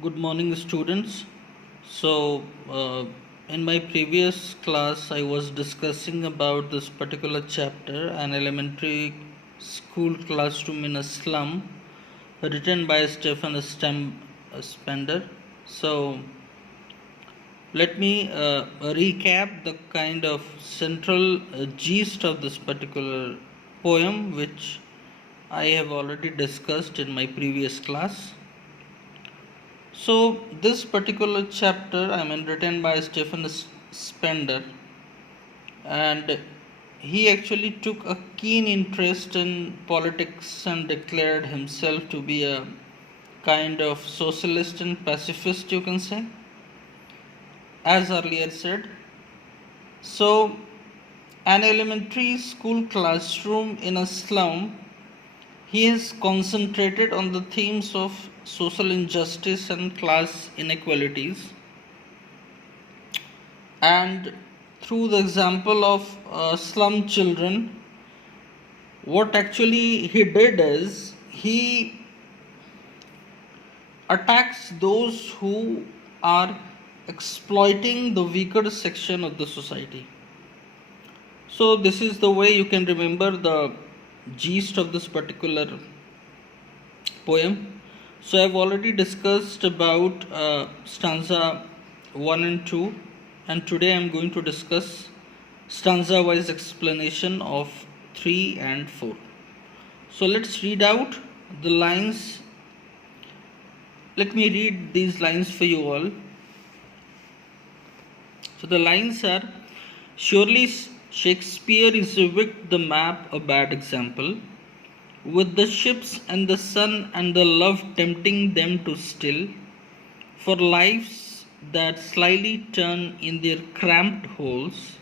Good morning, students. So, in my previous class, I was discussing about this particular chapter, an elementary school classroom in a slum, written by Stephen Spender. So, let me recap the kind of central gist of this particular poem, which I have already discussed in my previous class. So, this particular chapter, written by Stephen Spender, and he actually took a keen interest in politics and declared himself to be a kind of socialist and pacifist, you can say, as earlier said. So, an elementary school classroom in a slum, he has concentrated on the themes of social injustice and class inequalities, and through the example of slum children, what actually he did is he attacks those who are exploiting the weaker section of the society. So this is the way you can remember the gist of this particular poem. So I've already discussed about stanza 1 and 2, and today I'm going to discuss stanza wise explanation of 3 and 4. So let's read out the lines. Let me read these lines for you all. So the lines are: surely Shakespeare is with the map a bad example, with the ships and the sun and the love tempting them to still, for lives that slyly turn in their cramped holes,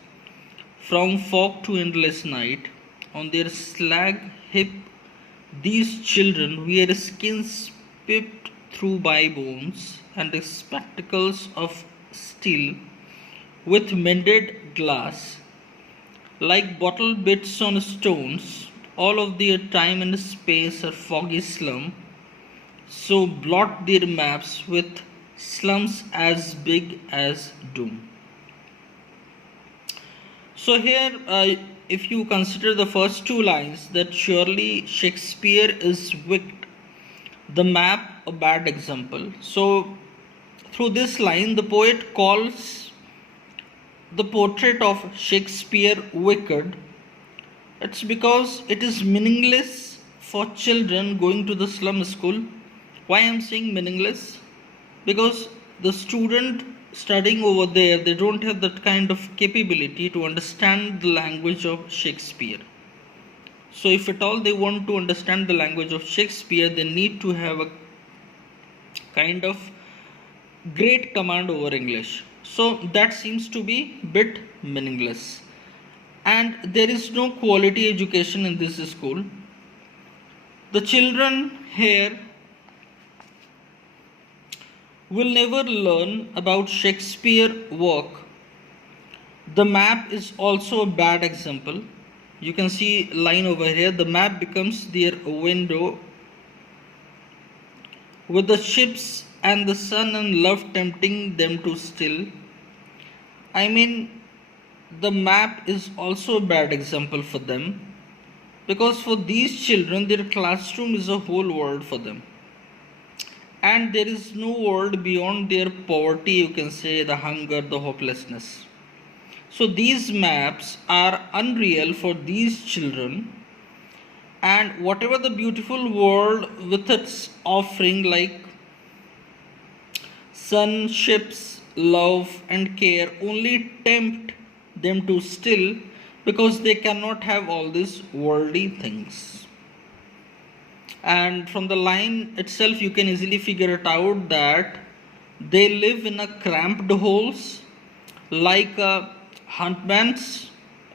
from fog to endless night, on their slag hip, these children wear skins pipped through by bones and spectacles of steel with mended glass, like bottle bits on stones. All of their time and space are foggy slum, so blot their maps with slums as big as doom. So here, if you consider the first two lines, that surely Shakespeare is wicked, the map a bad example. So through this line, the poet calls the portrait of Shakespeare wicked. It's because it is meaningless for children going to the slum school. Why I'm saying meaningless? Because the student studying over there, they don't have that kind of capability to understand the language of Shakespeare. So if at all they want to understand the language of Shakespeare, they need to have a kind of great command over English. So that seems to be bit meaningless. And there is no quality education in this school. The children here will never learn about Shakespeare work. The map is also a bad example. You can see line over here. The map becomes their window, with the ships and the sun and love tempting them to still. I mean, the map is also a bad example for them, because for these children, their classroom is a whole world for them. And there is no world beyond their poverty, you can say, the hunger, the hopelessness. So these maps are unreal for these children, and whatever the beautiful world with its offering like sun, ships, love, and care only tempt them to still, because they cannot have all these worldly things. And from the line itself, you can easily figure it out that they live in a cramped holes like huntmans,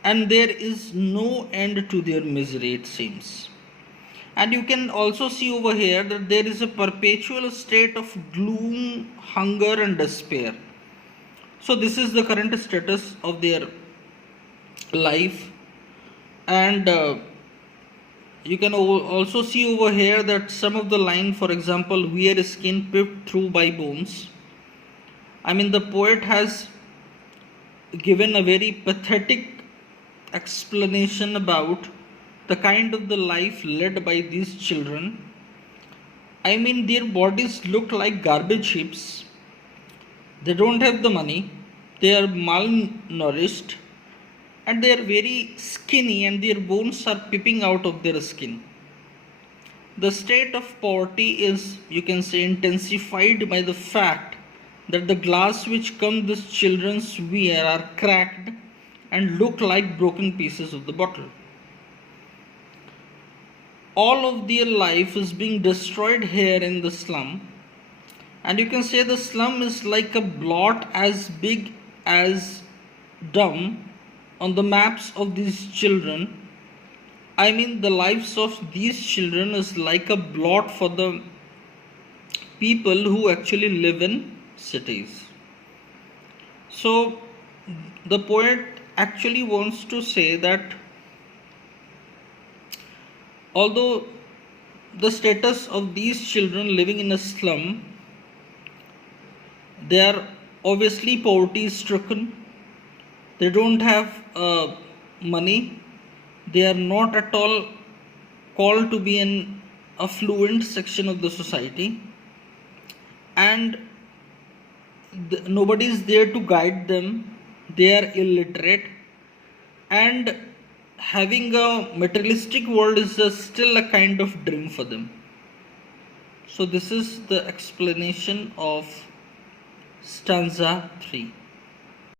and there is no end to their misery, it seems. And you can also see over here that there is a perpetual state of gloom, hunger, and despair. So this is the current status of their life. And you can also see over here that some of the line, for example, where skin pipped through by bones. I mean, the poet has given a very pathetic explanation about the kind of the life led by these children. I mean, their bodies look like garbage heaps. They don't have the money. They are malnourished and they are very skinny and their bones are peeping out of their skin. The state of poverty is, you can say, intensified by the fact that the glass which come these children's wear are cracked and look like broken pieces of the bottle. All of their life is being destroyed here in the slum, and you can say the slum is like a blot as big as dumb on the maps of these children. I mean, the lives of these children is like a blot for the people who actually live in cities. So, the poet actually wants to say that although the status of these children living in a slum, they are obviously poverty stricken, they don't have money, they are not at all called to be an affluent section of the society, and nobody is there to guide them, they are illiterate, and having a materialistic world is still a kind of dream for them. So, this is the explanation of stanza 3.